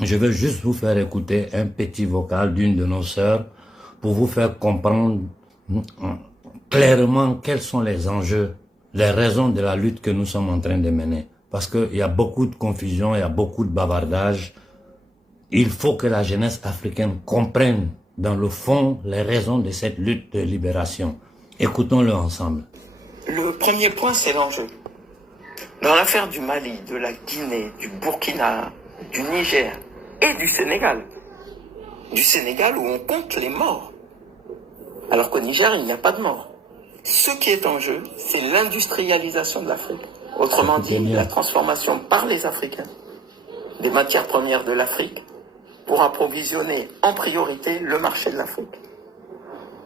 Je veux juste vous faire écouter un petit vocal d'une de nos sœurs pour vous faire comprendre clairement quels sont les enjeux, les raisons de la lutte que nous sommes en train de mener. Parce qu'il y a beaucoup de confusion, il y a beaucoup de bavardage. Il faut que la jeunesse africaine comprenne dans le fond les raisons de cette lutte de libération. Écoutons-le ensemble. Le premier point, c'est l'enjeu. Dans l'affaire du Mali, de la Guinée, du Burkina, du Niger et du Sénégal où on compte les morts, alors qu'au Niger, il n'y a pas de morts. Ce qui est en jeu, c'est l'industrialisation de l'Afrique. Autrement dit, la transformation par les Africains des matières premières de l'Afrique pour approvisionner en priorité le marché de l'Afrique.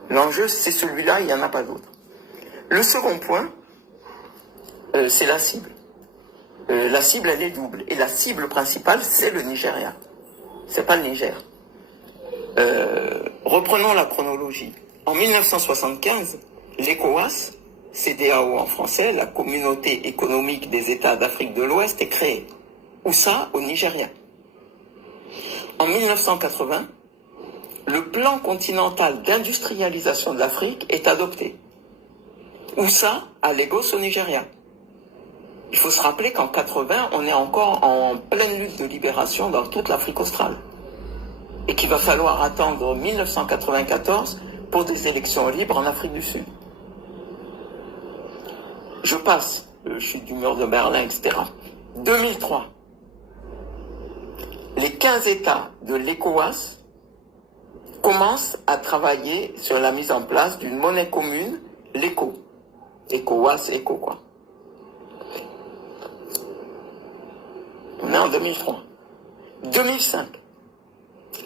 L'enjeu, c'est celui-là, il n'y en a pas d'autre. Le second point, c'est la cible. La cible, elle est double. Et la cible principale, c'est le Nigeria. C'est pas le Niger. Reprenons la chronologie. En 1975, l'ECOWAS, CEDEAO en français, la Communauté économique des États d'Afrique de l'Ouest, est créée. Où ça? Au Nigeria. En 1980, le plan continental d'industrialisation de l'Afrique est adopté. Où ça? À Lagos, au Nigeria. Il faut se rappeler qu'en 80, on est encore en pleine lutte de libération dans toute l'Afrique australe. Et qu'il va falloir attendre 1994 pour des élections libres en Afrique du Sud. Je passe, chute du mur de Berlin, etc. 2003. Les 15 États de l'ECOWAS commencent à travailler sur la mise en place d'une monnaie commune, l'ECO. ECOWAS, ECO quoi. On est en 2003. 2005.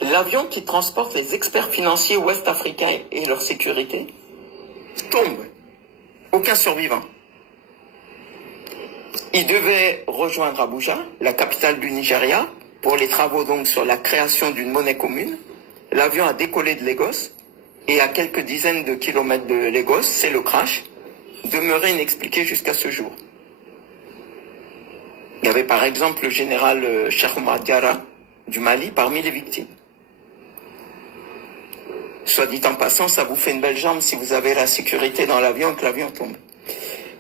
L'avion qui transporte les experts financiers ouest-africains et leur sécurité tombe. Aucun survivant. Il devait rejoindre Abuja, la capitale du Nigeria, pour les travaux donc sur la création d'une monnaie commune. L'avion a décollé de Lagos et à quelques dizaines de kilomètres de Lagos, c'est le crash, demeuré inexpliqué jusqu'à ce jour. Il y avait par exemple le général Cheikh Oumar Diarra du Mali parmi les victimes. Soit dit en passant, ça vous fait une belle jambe si vous avez la sécurité dans l'avion et que l'avion tombe.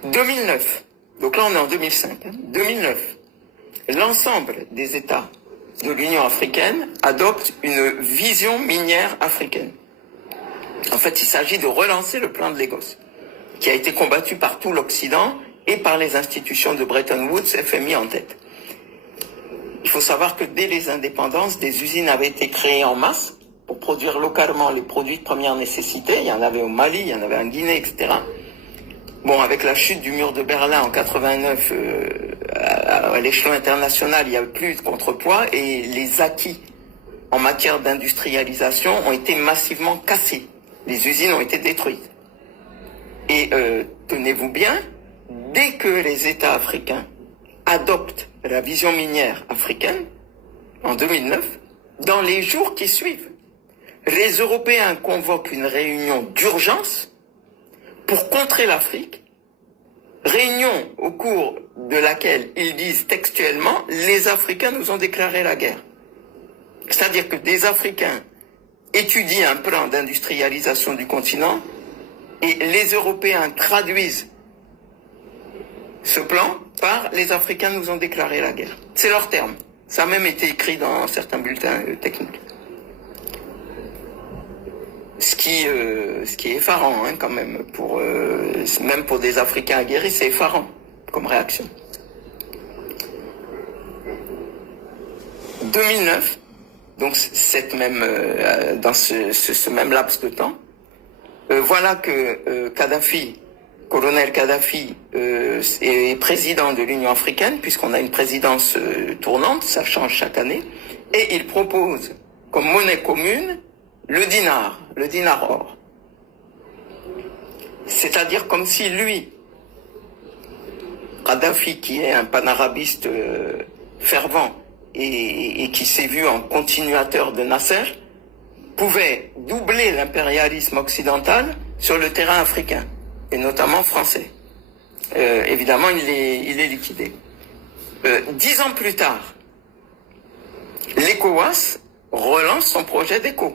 2009, donc là on est en 2005, 2009, l'ensemble des États de l'Union africaine adoptent une vision minière africaine. En fait, il s'agit de relancer le plan de Lagos, qui a été combattu par tout l'Occident et par les institutions de Bretton Woods, FMI en tête. Il faut savoir que dès les indépendances, des usines avaient été créées en masse pour produire localement les produits de première nécessité. Il y en avait au Mali, il y en avait en Guinée, etc. Bon, avec la chute du mur de Berlin en 89, à l'échelon international, il n'y avait plus de contrepoids et les acquis en matière d'industrialisation ont été massivement cassés. Les usines ont été détruites. Et tenez-vous bien, dès que les États africains adoptent la vision minière africaine, en 2009, dans les jours qui suivent, les Européens convoquent une réunion d'urgence pour contrer l'Afrique, réunion au cours de laquelle ils disent textuellement « les Africains nous ont déclaré la guerre ». C'est-à-dire que des Africains étudient un plan d'industrialisation du continent et les Européens traduisent ce plan par « les Africains nous ont déclaré la guerre ». C'est leur terme. Ça a même été écrit dans certains bulletins techniques. Ce qui est effarant quand même, même pour des Africains aguerris, c'est effarant comme réaction. 2009, donc dans ce même laps de temps, voilà que colonel Kadhafi est président de l'Union africaine, puisqu'on a une présidence tournante, ça change chaque année, et il propose comme monnaie commune le dinar or. C'est-à-dire comme si lui, Kadhafi, qui est un panarabiste fervent et qui s'est vu en continuateur de Nasser, pouvait doubler l'impérialisme occidental sur le terrain africain, et notamment français. Évidemment, il est liquidé. 10 ans plus tard, les l'ECOWAS relance son projet d'ECO.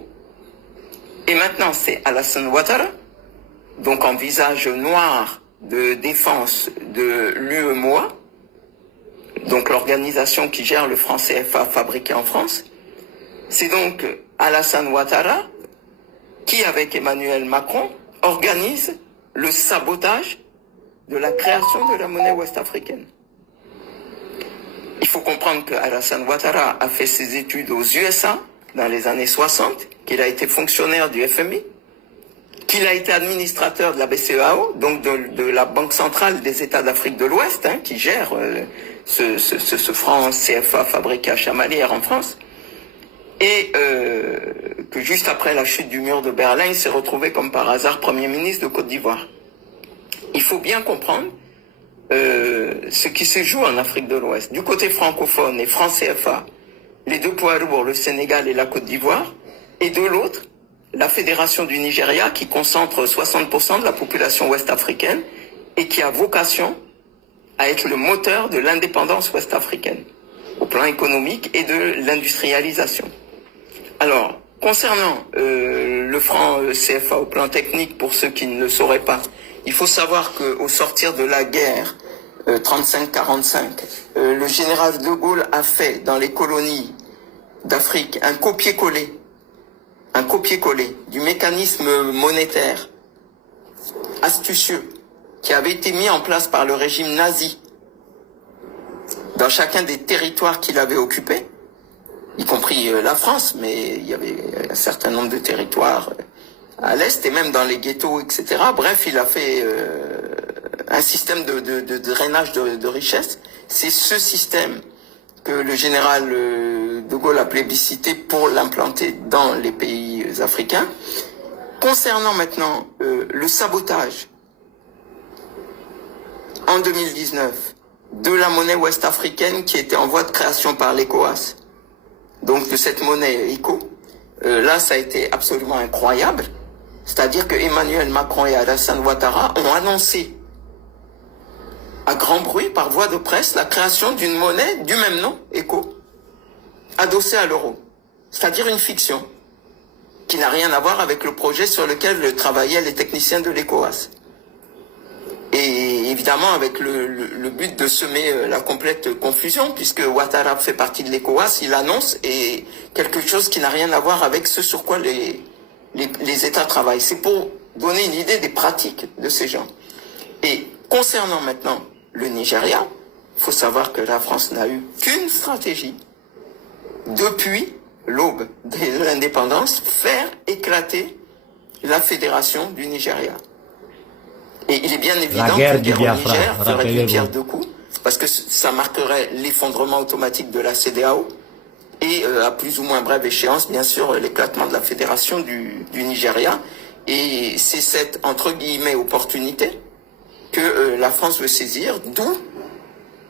Et maintenant, c'est Alassane Ouattara, donc en visage noir de défense de l'UEMOA, donc l'organisation qui gère le franc CFA fabriqué en France. C'est donc Alassane Ouattara qui, avec Emmanuel Macron, organise le sabotage de la création de la monnaie ouest-africaine. Il faut comprendre que Alassane Ouattara a fait ses études aux USA dans les années 60, qu'il a été fonctionnaire du FMI, qu'il a été administrateur de la BCEAO, donc de la Banque centrale des États d'Afrique de l'Ouest, qui gère ce franc CFA fabriqué à Chamalières en France, et que juste après la chute du mur de Berlin, il s'est retrouvé comme par hasard Premier ministre de Côte d'Ivoire. Il faut bien comprendre ce qui se joue en Afrique de l'Ouest. Du côté francophone et franc CFA, les deux poids lourds, le Sénégal et la Côte d'Ivoire, et de l'autre, la Fédération du Nigeria qui concentre 60% de la population ouest-africaine et qui a vocation à être le moteur de l'indépendance ouest-africaine au plan économique et de l'industrialisation. Alors, concernant le franc CFA au plan technique, pour ceux qui ne le sauraient pas, il faut savoir qu'au sortir de la guerre 35-45, le général de Gaulle a fait dans les colonies d'Afrique un copier-coller du mécanisme monétaire astucieux qui avait été mis en place par le régime nazi dans chacun des territoires qu'il avait occupés, y compris la France, mais il y avait un certain nombre de territoires à l'Est et même dans les ghettos, etc. Bref, il a fait un système de drainage de richesse. C'est ce système que le général de Gaulle a plébiscité pour l'implanter dans les pays africains. Concernant maintenant le sabotage en 2019 de la monnaie ouest-africaine qui était en voie de création par l'ECOWAS, donc de cette monnaie ECO, là ça a été absolument incroyable. C'est-à-dire que Emmanuel Macron et Alassane Ouattara ont annoncé à grand bruit, par voie de presse, la création d'une monnaie du même nom, ECO, adossée à l'euro. C'est-à-dire une fiction qui n'a rien à voir avec le projet sur lequel travaillaient les techniciens de l'ECOWAS. Et évidemment avec le but de semer la complète confusion, puisque Ouattara fait partie de l'ECOWAS, il annonce et quelque chose qui n'a rien à voir avec ce sur quoi les États travaillent. C'est pour donner une idée des pratiques de ces gens. Et concernant maintenant le Nigeria, il faut savoir que la France n'a eu qu'une stratégie depuis l'aube de l'indépendance, faire éclater la fédération du Nigeria. Et il est bien évident que la guerre au Niger ferait une pierre deux coups, parce que ça marquerait l'effondrement automatique de la CEDEAO et à plus ou moins brève échéance, bien sûr, l'éclatement de la fédération du Nigeria. Et c'est cette, entre guillemets, opportunité que la France veut saisir, d'où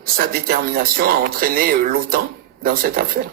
sa détermination à entraîner l'OTAN dans cette affaire.